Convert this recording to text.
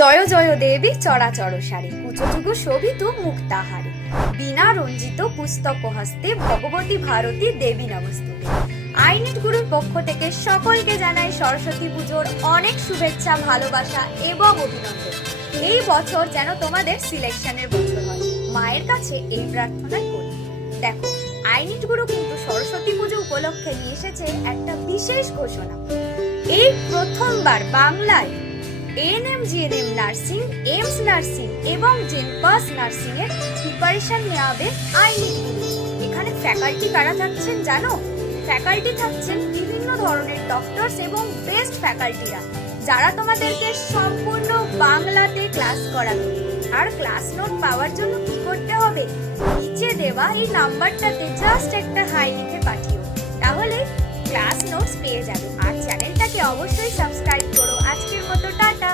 জয় জয় দেবী চরাচর সারি কুচযুগ শোভিত মুক্তাহারে বিনা রঞ্জিত পুস্তক হস্তে ভগবতী ভারতী দেবী নমস্তুতে। আইনেট গুরুর পক্ষ থেকে সকলকে জানাই সরস্বতী পুজোর অনেক শুভেচ্ছা, ভালোবাসা এবং অভিনন্দন। এই বছর যেন তোমাদের সিলেকশনের বছর হয়, মায়ের কাছে এই প্রার্থনাই করি। দেখো, আইনেট গুরু কিন্তু সরস্বতী পুজো উপলক্ষে নিয়ে এসেছে একটা বিশেষ ঘোষণা। এই প্রথমবার বাংলায় ANM, GNM nursing, AIIMS nursing এবং জেনপাস নার্সিং এর প্রিপারেশন নেওয়া হবে আইনেট গুরু। এখানে ফ্যাকাল্টি কারা থাকছেন জানো? ফ্যাকাল্টি থাকছেন বিভিন্ন ধরনের ডক্টরস এবং বেস্ট ফ্যাকাল্টিরা, যারা তোমাদেরকে সম্পূর্ণ বাংলাতে ক্লাস করাবে। আর ক্লাস নোট পাওয়ার জন্য কি করতে হবে? নিচে দেওয়া এই নাম্বারটাতে জাস্ট একটা হাই লিখে পাঠিও, তাহলে ক্লাস নোটস পেয়ে যাবে। আর চ্যানেলটাকে অবশ্যই সাবস্ক্রাইব করো। আজকের মতো টাটা।